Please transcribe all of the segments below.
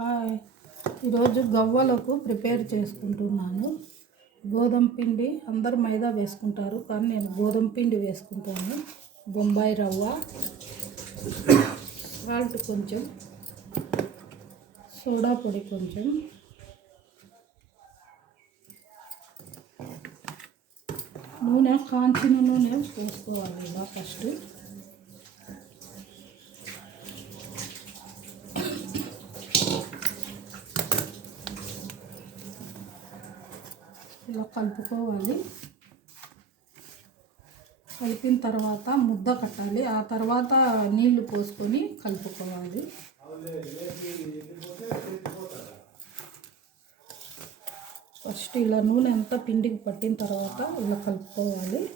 Hi. ఈరోజు గవ్వలకు prepare చేసుకుంటున్నాను. గోధుమ పిండి అందరు మైదా వేసుకుంటారు కానీ నేను గోధుమ పిండి వేసుకుంటాను. బొంబాయి రవ్వ సాల్ట్ కొంచెం సోడా పొడి కొంచెం. నూనె కాంచిన నూనె పోసుకోవాలి ఇలా ఫస్ట్. ఇలా కలుపుకోవాలి. కలిపిన తర్వాత ముద్ద కట్టాలి. ఆ తర్వాత నీళ్ళు పోసుకొని కలుపుకోవాలి. ఫస్ట్ ఇలా నూనె అంతా పిండికి పట్టిన తర్వాత ఇలా కలుపుకోవాలి.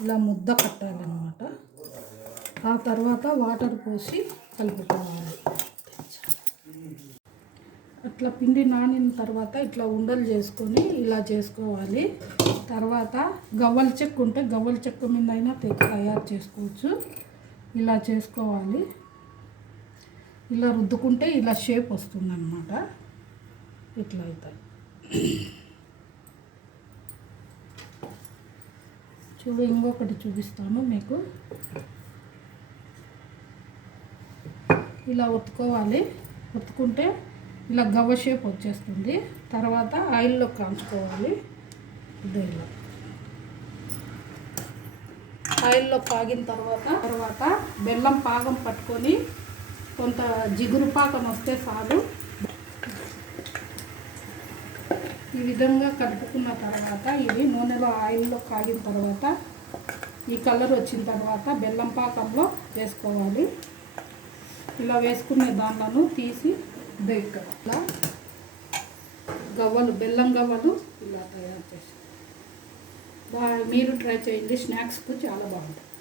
ఇలా ముద్ద కట్టాలన్నమాట. ఆ తర్వాత వాటర్ పోసి కలుపుకోవాలి. అట్లా పిండి నానిన తర్వాత ఇట్లా ఉండలు చేసుకొని ఇలా చేసుకోవాలి. తర్వాత గవ్వల చెక్క ఉంటే గవ్వల చెక్క మీద అయినా తెచ్చి తయారు చేసుకోవచ్చు. ఇలా చేసుకోవాలి. ఇలా రుద్దుకుంటే ఇలా షేప్ వస్తుందన్నమాట. ఇట్లా అవుతాయి. చూడు ఇంకొకటి చూపిస్తాను మీకు. ఇలా ఒత్తుకోవాలి. ఒత్తుకుంటే ఇలా గవ్వ షేప్ వచ్చేస్తుంది. తర్వాత ఆయిల్లో కాంచుకోవాలి దీనిలో ఆయిల్లో కాగిన తర్వాత తర్వాత బెల్లం పాకం పట్టుకొని కొంత జిగురు పాకం వస్తే చాలు. ఈ విధంగా కలుపుకున్న తర్వాత ఇవి నూనెలో ఆయిల్లో కాగిన తర్వాత ఈ కలర్ వచ్చిన తర్వాత బెల్లం పాకంలో వేసుకోవాలి. ఇలా వేసుకునే దాంట్లను తీసి దగ్గర ఇలా గవ్వలు బెల్లం గవ్వలు ఇలా తయారు చేసి బా మీరు ట్రై చేయండి స్నాక్స్కు చాలా బాగుంటుంది